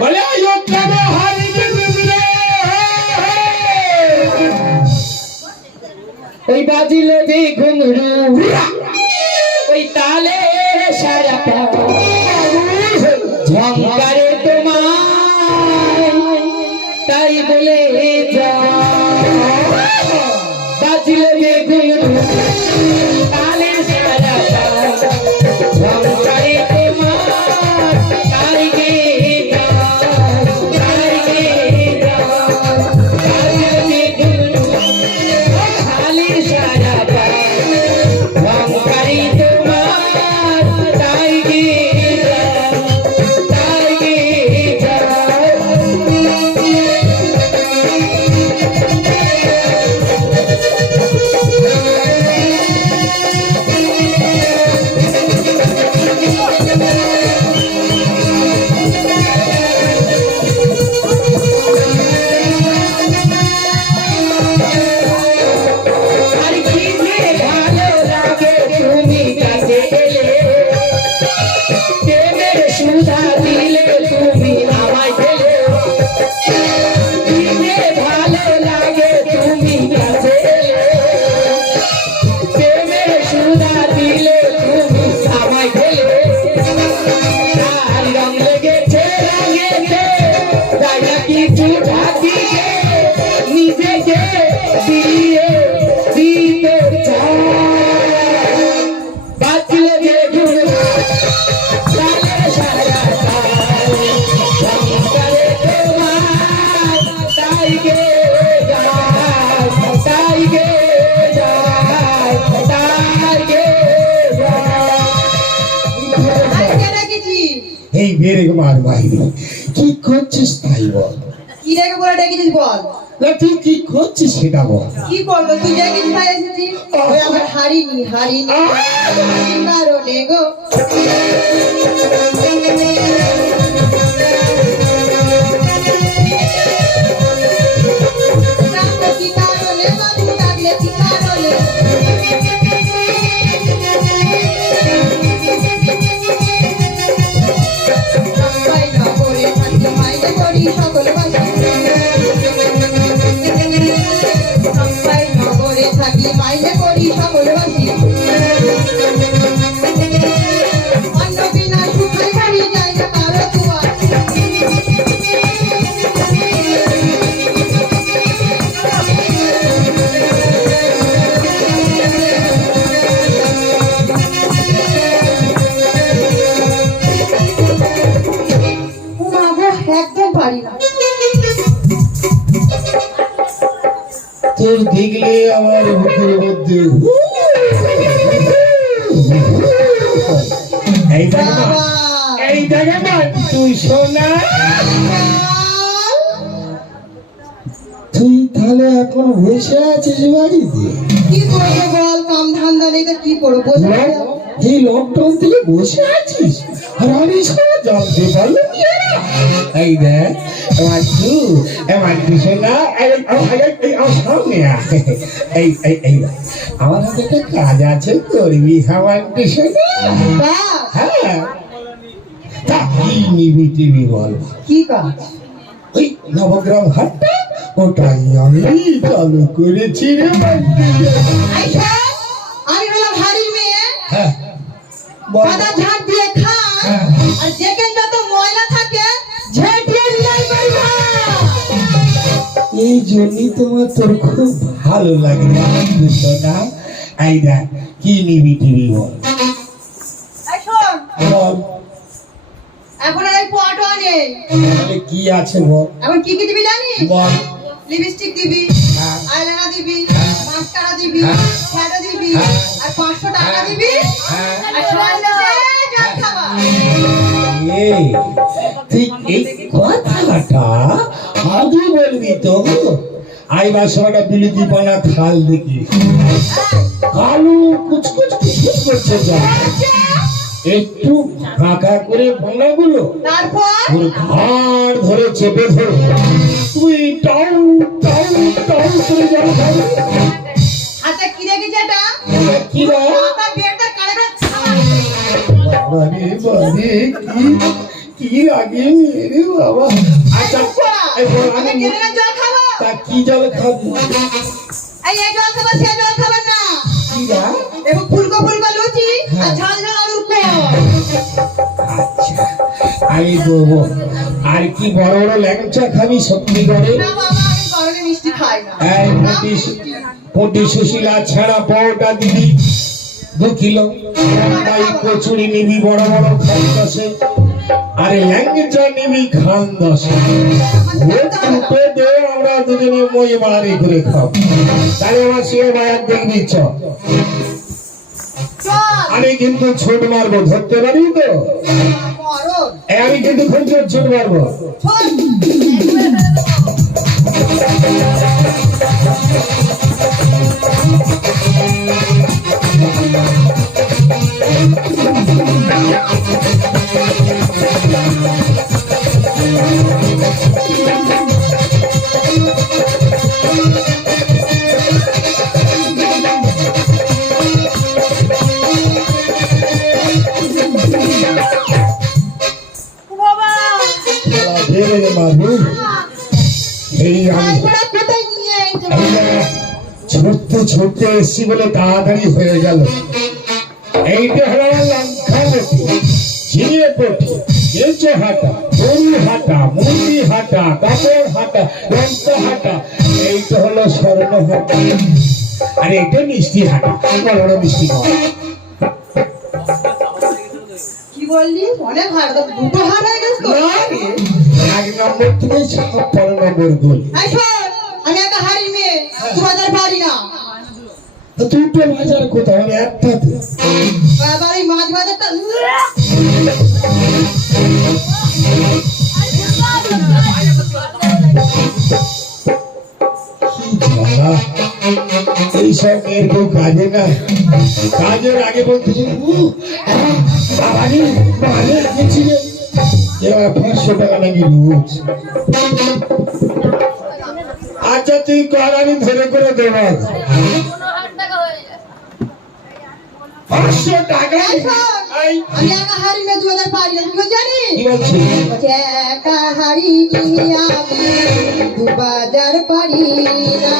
বলে অযোধ্যা में हारी के बिगड़े ওই বাজিলে যে ঘুঙরু ওই তালে সারা ঝংকারে তোমায় তাই বলে যা বাজিলে যে ঘুঙরু তালে সারা ঝংকারে তোমায় তাই গে যা তাই গে যা বাজিলে যে ঘুঙরু তালে সারা ঝংকারে তোমায় তাই গে যা তাই গে যা আর কি যে ভালো লাগে তুমি কাছে এলে প্রেমের সুধা দিলে তুমি আমায় দিলে কি যে ভালো লাগে তুমি কাছে এলে প্রেমের সুধা দিলে তুমি আমায় দিলে আর রং লেগেছে রঙেতে তাই না কিছু ঢাকিয়ে নিজেকে দিয়ে দিতে চাই বাঁচলে যে ঘুরে তালে সারা সংসারে তোমার তাই গে যায় তাই গে যায় তাই গে এই বেরে মার বাইরে কি করছিস তাই বল কি রেখে বলে ডেকেছিস বল না তুই কি করছিস সেটা বল কি করবো তুই ডেকেছিস তাই এসেছিস ওই আমার হারিনি কারণে গো কি কারণে বাবু লাগলে কি কারণে থাকি মাইলে করি সকল বাসি অন্য বিনা সুখাই বাড়ি যায় না কারো দুয়ার একদম পারি না তোর দেখলে আমার বুকের মধ্যে এই জায়গা না তুই শোনা তুই তাহলে এখন বসে আছিস বাড়িতে কি করবো বল কাম ধান্দা নেই তো কি করবো বসে আছি। এই লকডাউন থেকে বসে আছিস আর আমি সব জানতে পারলাম এই দেখ আমার শোনা সামনে আমার হাতে একটা কাজ আছে করবি আমার শোনা বাহ, হ্যাঁ তা কি নিবি টিভি বল কি কাজ ওই নবগ্রাম হাটটা ওটাই আমি চালু করেছি রে আইসা আমি হলাম হাড়ির মেয়ে হ্যাঁ বল কাদা ঝাড় দিয়ে খায় হ্যাঁ। আর যেখানে যত ময়লা থাকে ঝেঁটিয়ে নিয়ে যাইবা এই জন্যই তোমার তোর খুব ভালো লাগে না আইডা কি নিবি টিভি বল এই শোন বল এখন আর এই পটো নেই তাহলে কি আছে বল এখন কি কি দিবি জানিস বল লিপস্টিক দিবি হ্যাঁ। আইলাইনার দিবি হ্যাঁ। মাস্কারা দিবি হ্যাঁ। শ্যাডো দিবি হ্যাঁ। আর 500 টাকা দিবি হ্যাঁ। আর সন্ধ্যে জল খাবা এই তুই এই কথাটা আগে বলবি তো আইবার সময়টা বিলিতি পানা খাল দেখি কালু কুচকুচ কুচকুচ করছে যা একটু ফাঁকা করে বাংলাগুলো তারপর ওর ঘাড় ধরে চেপে ধরে তুই টাউ টাউ টাউ করে জল খাবি হাতে কি রেখেছে এটা কি রে মাথা বেড়টা কানে ছাড়া বাবারে বাবারে কি লাগে রে বাবা। আচ্ছা এই বল, আমি আমি কেনে জল খাবো তা কি জল খাবো? এই জল খাবো সে জল খাবেন না কি না? এবং ফুলকো লুচি আর হ্যাঁ। ঝাল ঝাল আলুর কর আচ্ছা আমি দেবো। আর কি বড় বড় ল্যাংচা খাবি সত্যি করে? না বাবা আমি গরমে মিষ্টি খাই না এই পটি সুশীলা ছাড়া পাওটা দিবি 2 কিলো, তাই কচুরি নিবি বড় বড় খান 10, আর ল্যাংচা নিবি খান 10। দুটো দে, আমরা দুজনে মই বাড়ি করে খাবো। তাহলে আমার সে বায়ার দেখবি চ। চল আমি কিন্তু ছোট মারবো, ধরতে পারি তো? মরণ আমি কিন্তু খুব ছোট মারবো। চল বাবা ধীরে মারবো। এই আমি তোরা কোথায় নিয়ে এসেছো ছুটতে ছুটতে এসছি বলে তাড়াতাড়ি হয়ে গেল। এইটা হলো আমার লঙ্কা পটি, ঝিঙে পটি, কেঁচো হাটা, গরু হাটা, মুরগি হাটা, কাপড় হাটা, লঙ্কা হাটা, এইটা হলো স্বর্ণ হাটা। আর এইটা মিষ্টি হাটা, বড় বড় মিষ্টি খাওয়া। কি বললি অনেক হার দুটো হার হয়ে গেছে তো? না রে, 1 নম্বর থেকে 56 নম্বর গোল। এই শোন, আমি একটা হাড়ি মেয়ে 2000 পারি না দুটো বাজার কোথায়? আমি একটা তো। বাবার এই মাছ বাজারটা বাবা, এইসব মেয়ের কেউ কাজে না, কাজের আগে বলতেছে এবার 500 টাকা নাকি রোজ। আচ্ছা তুই কর, আমি ধরে করে দেবো। 500 টাকা? এই শোন, এই, আমি একা হাড়ি মেয়ে 2000 পারি না তুই জানি কি বলছিস? বলছে একা হাড়ি নিয়ে আমি 2000 পারি না একা হাড়ি নিয়ে আমি 2000 পারি না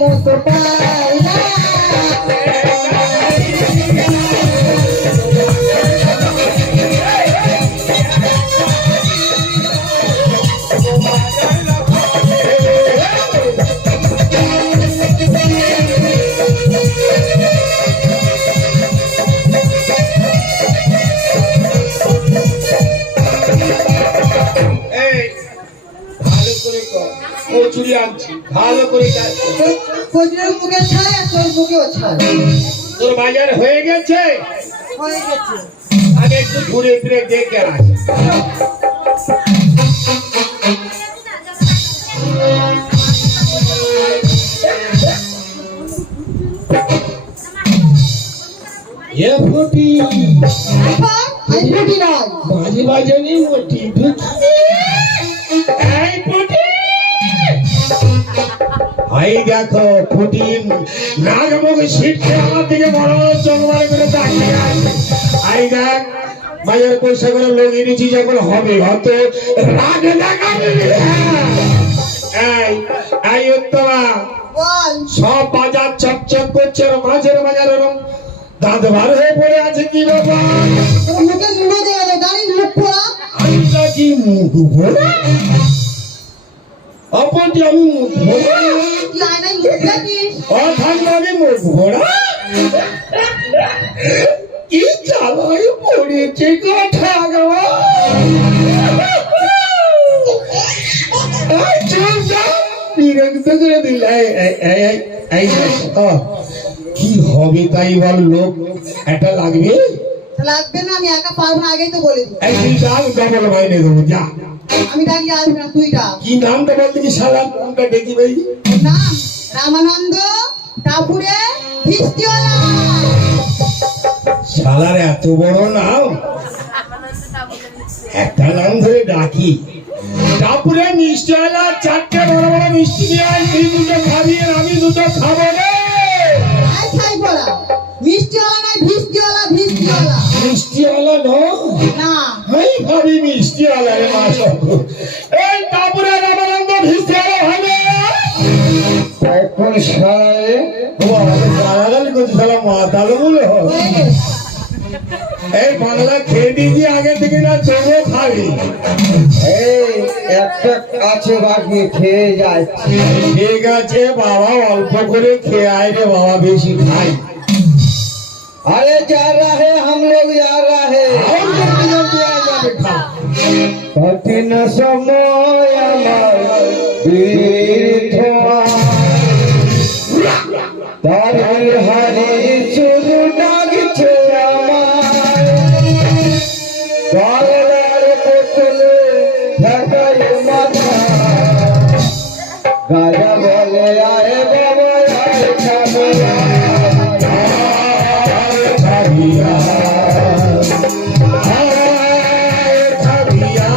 মতো পাই না কচুরি আনছি, ভালো করে কাজ কর। কচুরের মুখে ছাই আর তোর মুখেও ছাই তোর বাজার হয়ে গেছে? হয়ে গেছে আগে একটু ঘুরে ফিরে দেখে আসি। এ ফুটি আজ রুটি নয় মাঝে মাঝে নেই মোটি এই ফুটি, এই দেখো ফুটি নাক মুখ ছিটকে আমার দিকে বড় বড় চোখ মারে করে তাকিয়ে আছে। এই দেখ বাজার পয়সা করে লোক এনেছি, যখন হবে হয়তো রাগ দেখাবি। এই এই উত্তমা বল সব বাজার চকচক করছে আর মাঝের বাজার এরকম দাঁত বার হয়ে পড়ে আছে কি ব্যাপার? তোর মুখে লুড়ো দেওয়া যায় দাঁড়িয়ে মুখ পোড়া আমি নাকি মুখ ভরা অপরটি আমি মুখ ভরা তুই আয়নায় মুখ দেখিস অর্থাৎ আমি মুখ ভরা কি জ্বালায় পড়েছে কথা গো বিরক্ত করে দিল কি হবে তাই বল লোক এটা লাগবে লাগবে না আমি একা পারবো না আগেই তো বলে দিই এই তুই ডাক ডবল মাইনে দেবো যা আমি ডাকলে আসবে না তুই ডাক কি নামটা বলতে কি সালা নামটা দেখি ভাই নাম রামানন্দ টাপুরে ভিস্তিওয়ালা শালার এত বড় নাম একটা নাম ধরে ডাকি তারপরে মিষ্টিওয়ালা চারটে বড় বড় মিষ্টি নিয়ে আয় তুই দুটো খাবি আর আমি দুটো খাবো রে আই খাই বলা মিষ্টিওয়ালা নাই ভিস্তিওয়ালা ভিস্তিওয়ালা মিষ্টিওয়ালা না আমি ভাবি মিষ্টিওয়ালা রে মা সব এই তারপরে রামানন্দ মিষ্টিওয়ালা হবে এখন শালারে ও আমাকে গালাগালি করছে শালা মাতালো বলে হয় হয়ে গেছে। এই বাংলা খেয়ে দিয়েছি আগে থেকে না তোমরা খাবি এই একটা কাছে বাকি খেয়ে যাচ্ছে ঠিক আছে বাবা অল্প করে খেয়ে আয় রে বাবা বেশি খাই अरे जा रहे हम लोग जा रहे আর জলদি জলদি আয় যাবে খা कठिन समय আমার তীর্থ তার হারি শুধু ডাকছে আমার গলার পুতুলে ঢাকায় মাথা গাজা বলে আয় বাবা আয় খাবে খাবিয়া আয় খাবিয়া আয় খাবিয়া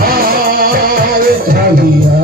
আয় খাবিয়া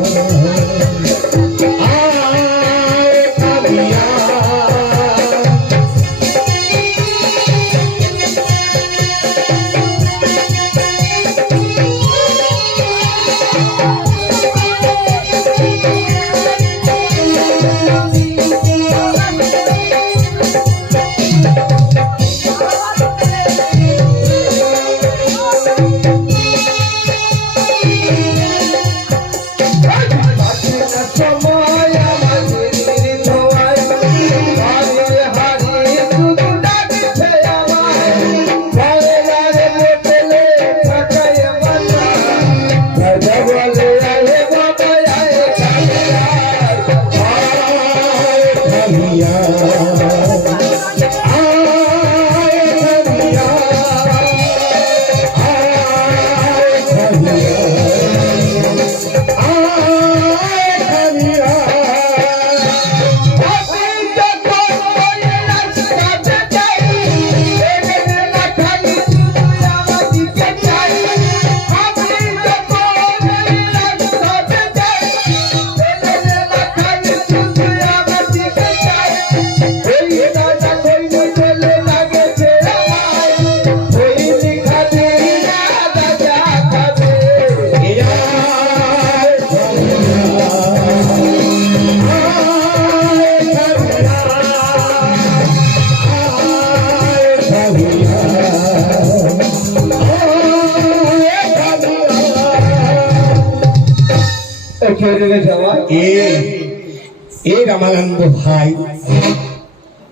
এ রামানন্দ ভাই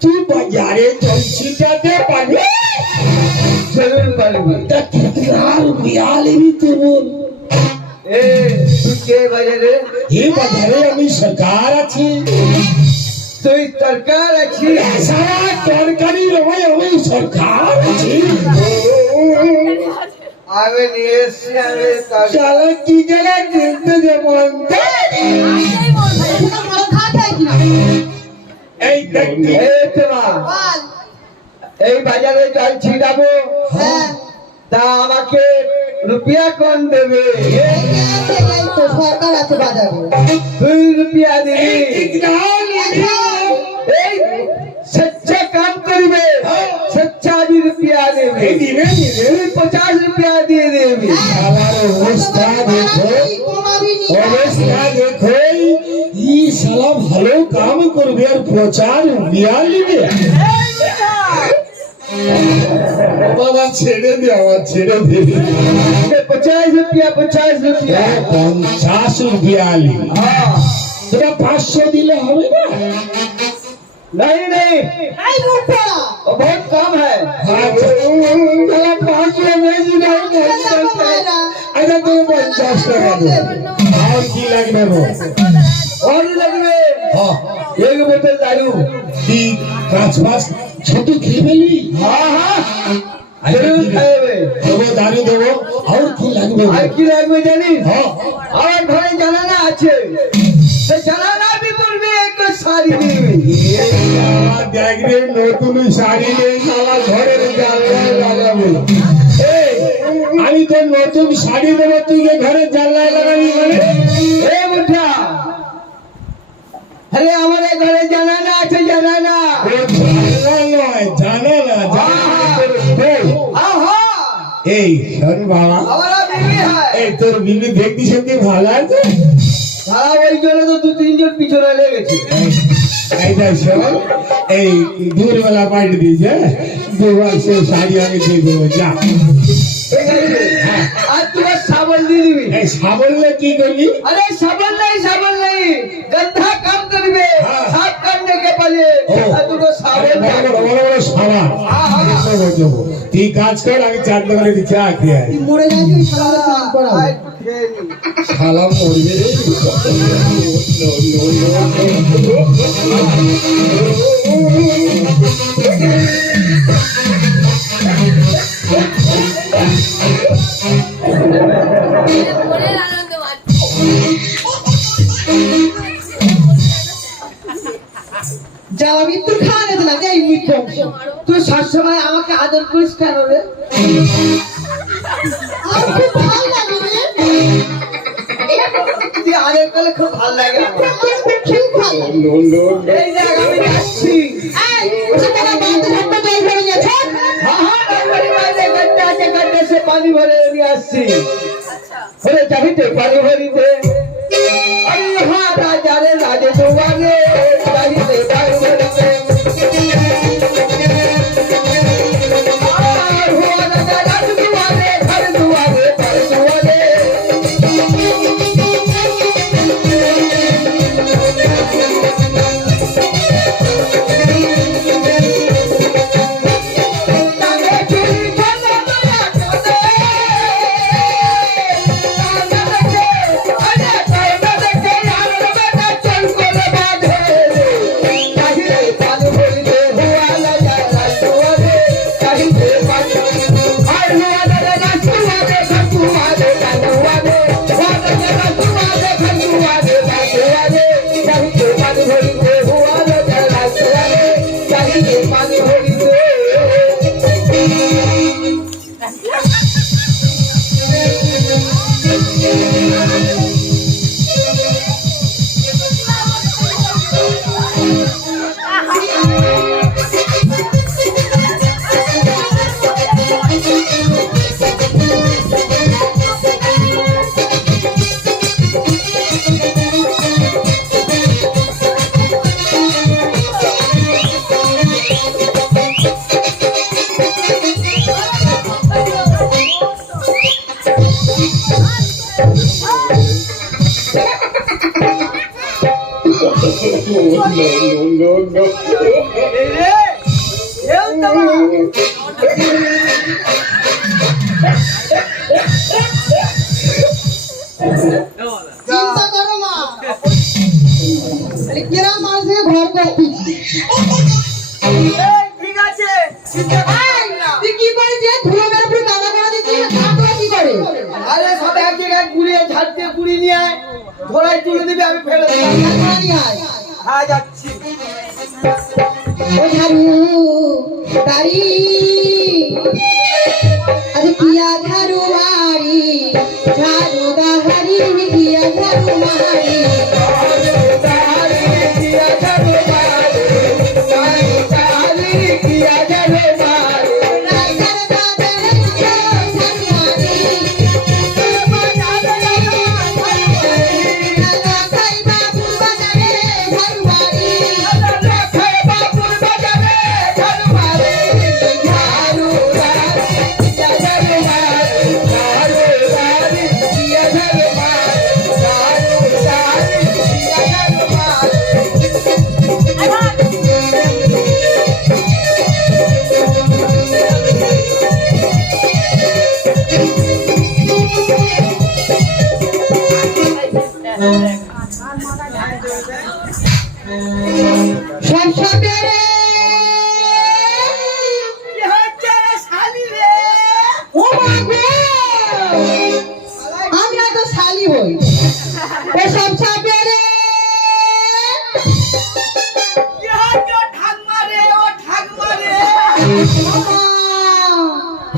তুই বাজারে জল ছিটাতে পারবি জরুর পারবি তা আর বিয়ালিবি তো বল এ তুই কে বাজারে এ বাজারে আমি সরকার আছি তুই সরকার আছিস সারা তরকারি রমাই আমি সরকার আছি আমি নিয়ে এসছি আমি শালা কি জায়গা কিনতে যেমন তোমরা বড় খা খাই কিনা এই দেখি এই তো না বল এই বাজারে জল ছিটাবো হ্যাঁ তা আমাকে রুপিয়া কোন দেবে এই তো সরকার আছে বাজারে 2 রুপিয়া দিবি এই এই সচ্চা কাম করবে সচ্চা 2 রুপিয়া দেবে দিবে দিবে তুই 50 রুপিয়া দিয়ে দেবি আমার অবস্থা দেখো কমাবি নি অবস্থা দেখো প্রচার বিয়ালি দেয়া বাবা ছেড়ে দে আমার ছেড়ে দে 50 रुपया 50 বিয়ালি हाँ তোরা 500 দিলে হবে না नहीं नहीं এই মুখটা वो बहुत कम है আচ্ছা 500 नहीं মায়েরা আচ্ছা তুমি 50 টাকা দে আর কি লাগবে গো और नहीं लगवे হ্যাঁ एक बोतल दारू কি কাজ বাস ছোট খেয়ে ফেলবি हाँ हाँ আচ্ছা, जरूर ঠিক আছে। खाएबे দেবো দাঁড়ি দেবো আর কি লাগবে আর কি লাগবে জানিস হ্যাঁ আমার ঘরে জানালা আছে সে জানালা भी করবে এক শাড়ি দিবে আমার দেখ রে নতুন শাড়ি নেই আমার ঘরের জানলায় লাগাবো এই, আমি তো নতুন শাড়ি দেবো তুই যে ঘরের জানলায় লাগাবি মানে এ বুঝা আরে আমাদের ঘরে জানালা আছে জানালা ও জানলা নয় জানা না আহা এই শোন বাবা हमारा बीवी है এই তোর বিবি দেখতে সত্যি ভালো আছে সারা ওই জন্য তো 2-3 জন পিছনে লেগেছে এইটা শোন এই দূরবেলা পাঠিয়ে দিয়েছে দুবার সে শাড়ি আমি দিয়ে দেবো যা ঠিক আছে আর তুই সাবল দিয়ে দিবি এই সাবলে কি করবি अरे साबुन नहीं गंदा काम करबे हाँ। साफ करने के पहले ओ। আর দুটো সাবুন বড় বড় বড় সাবান হ্যাঁ, হ্যাঁ। দেবো তুই কাজ কর আমি 4 দোকানে একটু চা খেয়ে আসি মরে যাচ্ছি ওই শালাকে স্নান করাবো শালা মরবে রে মনের আনন্দ মাত্র যাওয়া মৃত্যুর খাওয়ানো দিলাম এই মৃত্যু তুই সবসময় আমাকে আদর করিস কেন রে আর খুব ভালো লাগে রে তুই আদর করলে খুব ভালো লাগে আমার। আমার খুব ভালো এই দেখ আমি যাচ্ছি এই ওসব টাকা বাড়তে থাকতে জল ভরে গেছে हाँ नर्मदी मारे गड्ढा के गड्ढे से पानी भरे लिए आसी बोले चाहिए पानी भरी थे अरे हाँ राजा रे राजे दुआरे चाहिए पानी भरी थे हुआ राजा राज दुआरे घर दुआरे पर दुआरे पानी भरी दे চিন্তা করো মা আরে কিরা মানুষের ঘর করতেছি ঠিক আছে চিন্তা করবেন না তুই কি করে যে ধুলো মেরে পুরো দাদা করে দিচ্ছিস তারপরে কি করে আরে সব এক জায়গায় গুড়িয়ে ঝাড় দিয়ে গুড়ি নিয়ে আয় ধরাই তুলে দিবি আমি ফেলে দেবো তাড়াতাড়ি আয় হ্যাঁ যাচ্ছি ও ঝাড়ু তারি আরে কিয়া ঝাড়ু মারি ঝাড়ু দাহারি কিয়া ঝাড়ু মারি রাজার দাদার ঝাড়ু মারি রাজা খাই বাবু বাজারে ঝাড়ু মারি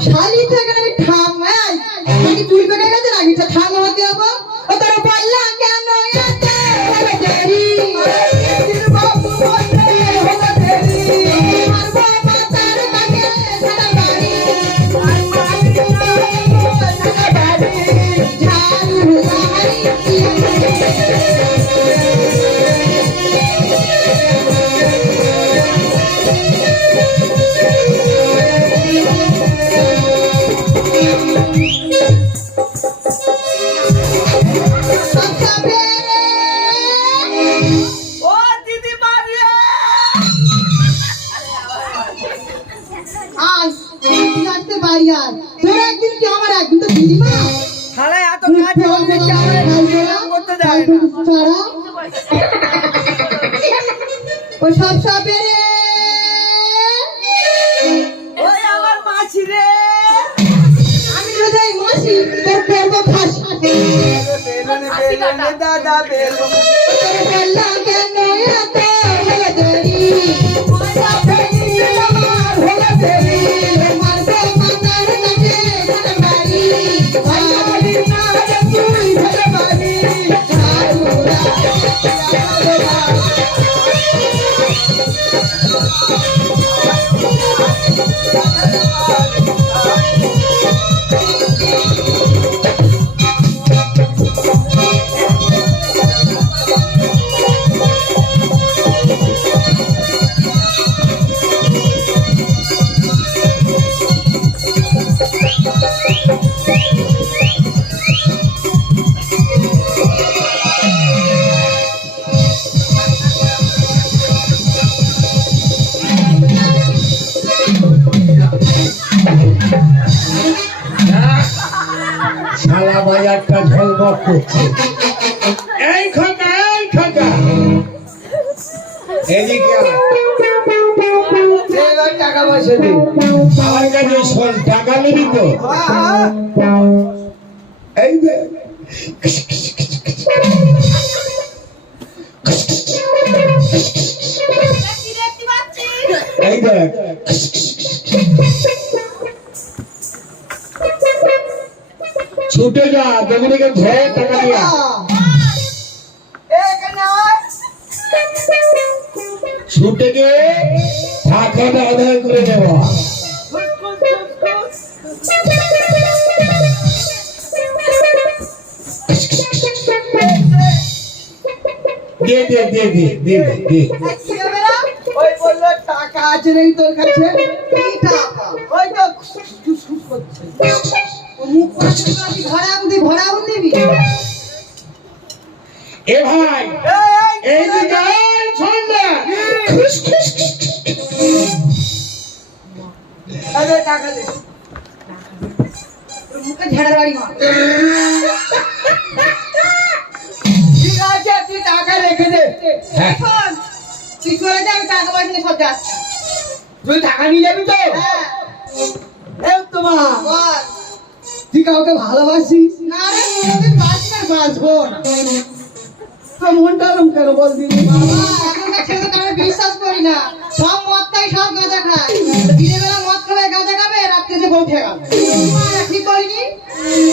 শালি থেকে আমি ঠামাই নাকি চুল কেটে গেছে নাকি ঠামা হতে হবো ও তোর পাল্লা কেন এত দেরি বাবু বলতে হলো দেরি আমার বাবা তার কাছে সারা বাড়ি আর মাটি সারা বাড়ি ঝাড়ু ও দিদি মারিয়া আজ আসতে পারি আর তোর একদিন কি আমার একদিন তো দিদিমা শালা এত কাজ করতে চায় করতে দেয় না ও সব সাপে রে ওই আমার মাছি রে আমি রোজাই মাসি তোর করবো ফাঁসি দাদা বেলুন তোর বললা কেন এত হলো দেরি আমার হলো দেরি মারবো মাতার কাছে সারা বাড়ি বাড়ি না তুই সারা বাড়ি শালা বাজারটা ঝলমক করছে। এই খোকা, এই খোকা, এদিকে আয়। এবার টাকা পয়সা দিই আমার কাছে শোন, টাকা নিবি তো? এই যে এই দেখ, ছুটে যা, দোকানে ধরে টাকা নিয়ে আয়। এখানে আয় ছুটে গিয়ে টাকাটা আদায় করে নেওয়া। দে দে দে দে দে দে। ওই বললো টাকা আছে নাকি তোর কাছে কি টাকা ওই তো খুশ করছে মুখ ভরা দিবি এ ভাই, এই দিকে আয়, শোন না। আরে টাকা দে মুখে ঝাড়া বাড়ি মা ঠিক আছে তুই টাকা রেখে দে হ্যাঁ, শোন, তুই চলে যা আমি টাকা পয়সা নিয়ে সব যাচ্ছি তুই টাকা নিয়ে যাবি তো হ্যাঁ এই তো মা বল তুই কাউকে ভালোবাসিস না রে কোনোদিন বাঁচি না বাঁচবো না তো মনটা এরকম কেন বল দিদি বাবা এখনকার ছেলে তো আমি বিশ্বাস করি না সব মদ খাই সব গাঁজা খায় দিনের বেলা মদ খাবে গাঁজা খাবে রাত্রে যে বউ ঠেকাবে ঠিক করিনি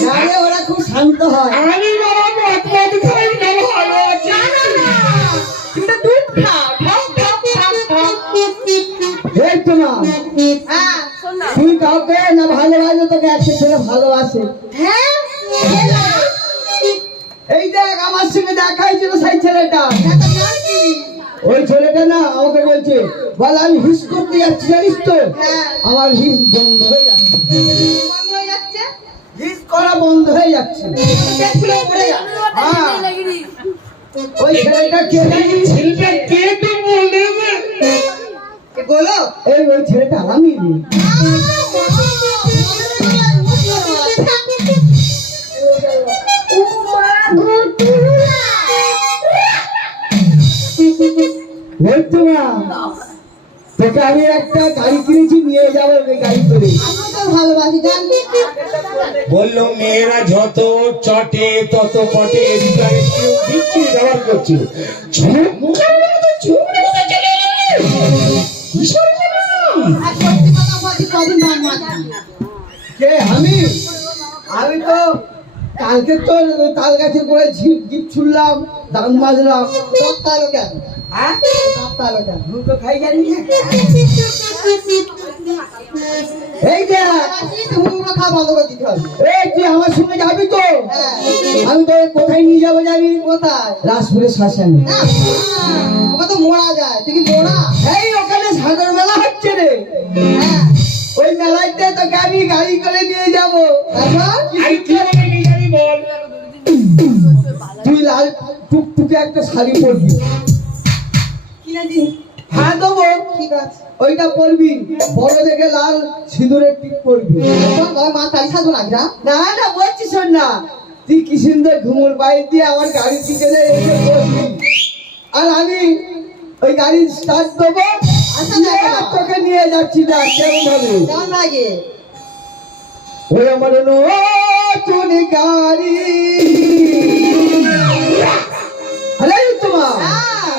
না রে ওরা খুব শান্ত হয় আমি বাবা মদ মদ খাই না, ভালো আছি। তুমি তো দুধ খাও ঠাক ঠাক ঠাক ঠাক এই তো মা হ্যাঁ তুই কাউকে না ভালোবাসে তোকে একটা ছেলে ভালোবাসে হ্যাঁ এই দেখ আমার সঙ্গে দেখা হয়েছিল সেই ছেলেটা এটা জানছি ওই ছেলেটা না আমাকে বলছে বল আমি হিস করতে যাচ্ছি জানিস তো হ্যাঁ আমার হিস বন্ধ হয়ে যাচ্ছে বন্ধ হয়ে যাচ্ছে হিস করা বন্ধ হয়ে যাচ্ছে পেটগুলো পড়ে যাবে ওই ছেলেটা কে জানিস ছেলেটা কে তো বলে দে। কে বলো এই ওই ছেলেটা আমি রে। ওই তো না তোকে আমি একটা গাড়ি কিনেছি নিয়ে যাবো ওই গাড়ি করে আমি তো ভালোবাসি জানি বললো মেয়েরা যত চটে তত পটে, এদিকে আর কেউ দিচ্ছি ব্যবহার করছি। আর সত্যি কথা বলছি কদিন ভাগ মারছি কে আমি আমি তো কালকে তো তাল গাছে করে জিপ ছুড়লাম দাম মাজলাম দত্তালো কেন হ্যাঁ দত্তালো কেন তুই তো খাই জানি না। এই যে তুমি খাওয়া বন্ধ করে দিতে হবে এই তুই আমার সঙ্গে যাবি তো হ্যাঁ আমি তো কোথায় নিয়ে যাবো জানি কোথায় রাসপুরের শ্মশানে না ওকে তো মোড়া যায় তুই কি মোড়া এই ওখানে সাগর মেলা হচ্ছে রে হ্যাঁ ওই মেলাতে তোকে আমি গাড়ি করে নিয়ে যাবো তারপর আর কি বলে নিয়ে যাবি বল? তুই লাল টুকটুকে একটা শাড়ি পরবি কিনে দিন হ্যাঁ দেবো ঠিক আছে ওইটা পরবি বড় দেখে লাল সিঁদুরের টিপ পরবি মা তাই সাজবো না গ্রাম না না বলছি শোন না তুই কি সুন্দর ঘুমুর বাইর দিয়ে আমার গাড়ি পিছনে এসে বসবি আর আমি ওই গাড়ি স্টার্ট দেবো আচ্ছা, দিয়ে আচ্ছা। তোকে নিয়ে যাচ্ছি না কেমন হবে কেমন লাগে ওই আমার নতুন গাড়ি আরে তোমার হ্যাঁ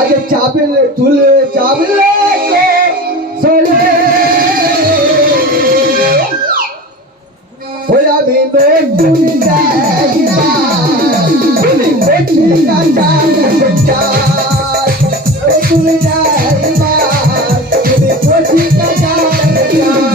আগে চাপলে তুলে চাপলে সরে ওই আমি নতুন গাড়ি তুমি দেখি কাঁচা কাঁচা তুমি যাই মা তুমি দেখি কাঁচা কাঁচা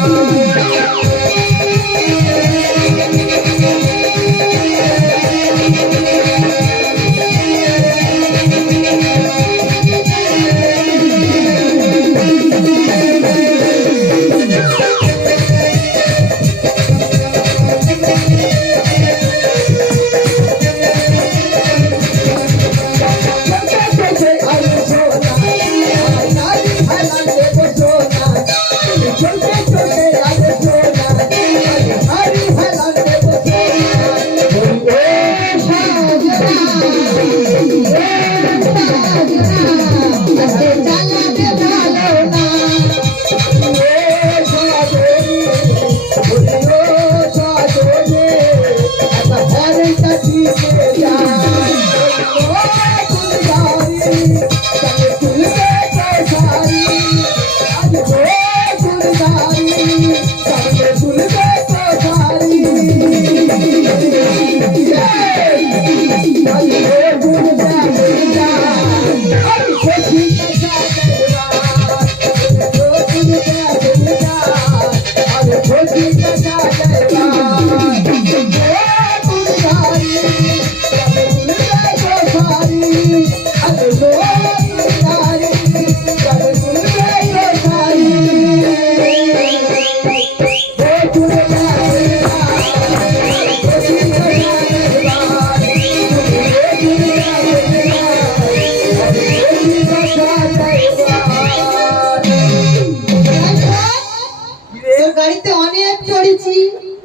তোর গাড়িতে অনেক চড়েছি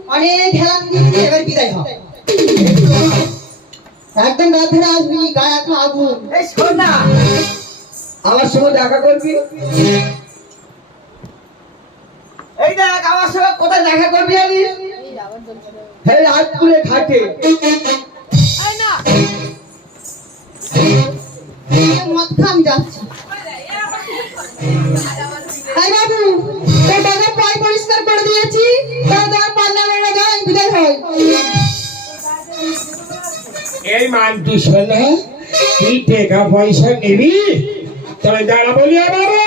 অনেক হেলান দিচ্ছি এবার বিদায় হ একদম রাত ধরে আসবি গায়ে এখন আগুন এই শোন না আমার সঙ্গে দেখা করবি এই দেখ আমার সঙ্গে কোথায় দেখা করবি আমি হ্যাঁ রাতপুরে ঘাটে আরে না মদ খা আমি যাচ্ছি এই বাবু তোর বাজার পাই পরিষ্কার করে দিয়েছি তোমার পাল্লা মেরে দাও আমি বিদায় হই এই মানটি শোনা তুই টাকা পয়সা নিবি তবে দাঁড়া বলিও বাবু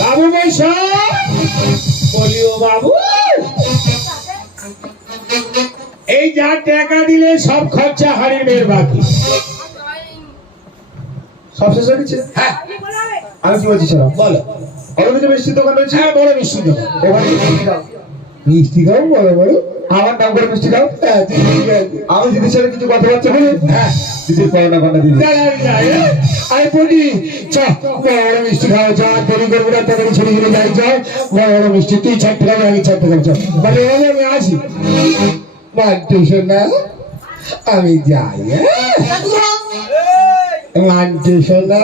বাবু পয়সা বলিও বাবু এই যা টাকা দিলে সব খরচা হারিয়ে মেয়ের বাকি সব শেষ হয়ে গেছে হ্যাঁ আমি কি বলছি শোনো বলো অরবিন্দ মিষ্টির দোকান রয়েছে হ্যাঁ বড় মিষ্টি দেবো ওখানে মিষ্টি দাও মিষ্টি খাও বলো বলো আমার নাম করে মিষ্টি দাও হ্যাঁ ঠিক আছে আমি দিদির সাথে কিছু কথাবার্তা বলি হ্যাঁ দিদির পাওনা পানা দিদি আরে পড়ি বড় মিষ্টি খাওয়া চা দেরি করবো না তাদের ছেড়ে ছেড়ে যাই যাও বড় মিষ্টি তুই ছাড়তে খাবি আমি ছাড়তে খাবি চল বলে আমি আসি মানটু শোনা আমি যাই মানটু শোনা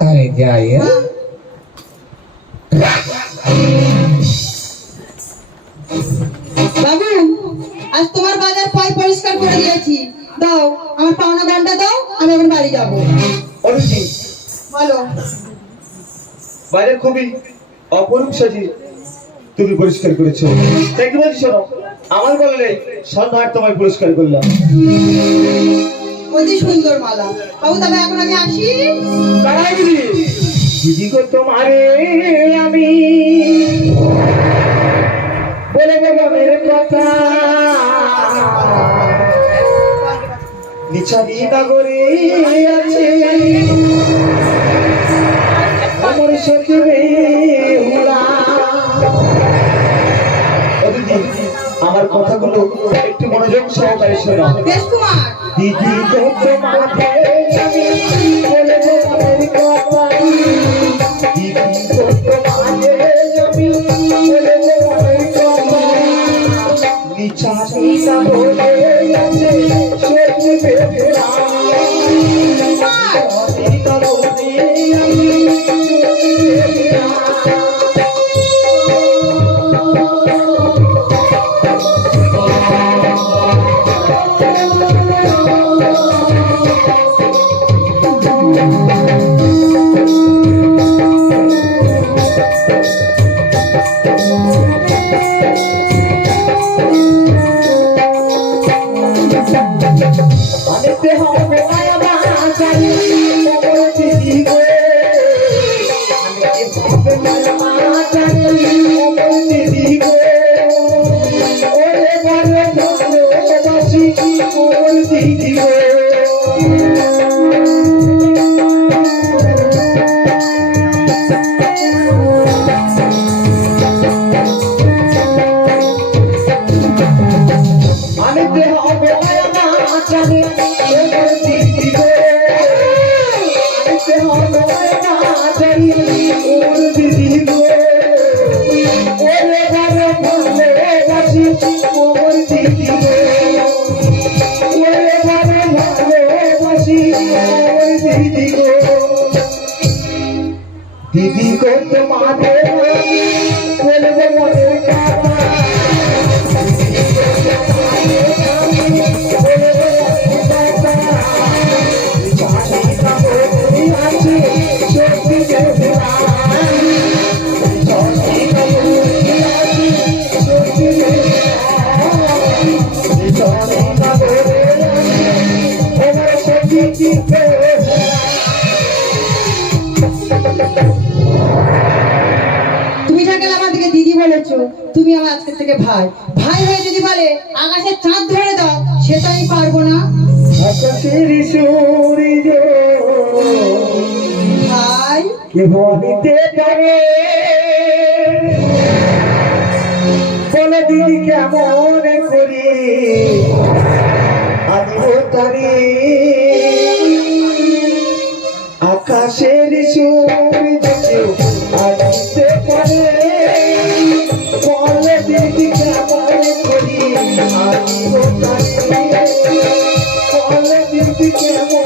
আমি যাই বাবু আজ তোমার বাজার পাই পরিষ্কার করে দিয়েছি দাও আমার পাওনা গানটা দাও আমি এখন বাড়ি যাবো অরুণজি বলো বাইরে খুবই অপরূপ সাজি তুমি পরিষ্কার করেছো। তাই কি বলছি শোনো, আমার বললে সন্ধ্যার তোমায় পুরস্কার করলাম। অতি সুন্দর মালা। বাবু তবে এখন আমি আসি। দাঁড়াই দিদি, দিদি গো তোমারে আমি বলে দেবো মেরে কথা, নিছানি নগরে আছে আমার সচিবে হুড়া। ও দিদি, আমার কথাগুলো একটু মনোযোগ সহকারে শোনো। বেশ কুমার। দিদি গো তোমাকে আমি বলে দেবো মেরে কথা, দিদি গো তোমাকে আমি বলে দেবো মেরে কথা, নিছানি নগরে আছে সচিবে হুড়া। অনেকতে হবে মায়াবা চাই মোর দিদি গো, অনেকতে হবে মায়াবা চাই মোর দিদি গো, ওরে বড় ভালোবাসি মোর দিদি গো। অনেকতে হবে মায়াবা চাই মোর দিদি গো, অনেকতে হবে মায়াবা চাই মোর দিদি গো, ওরে বড় ভালোবাসি মোর দিদি গো, ওরে বড় ভালোবাসি মোর দিদি গো। দিদি গো তোমাকে বলবো মনের কথা, তুমি যাকে আমার দিকে দিদি বলেছো, তুমি আমার আজকের থেকে ভাই। ভাই হয়ে যদি বলে আকাশের চাঁদ ধরে দাও, সেটা আমি পারবো না। আকাশের সূর্য ভাই কে বলিতে পারে, বলে দিদি কেমন করি আদিব তারি, আকাশের সূর্য কেউ আদিতে পারে, বলে দিদি কেমন করি আদিব তারি, বলে দিদি কেমন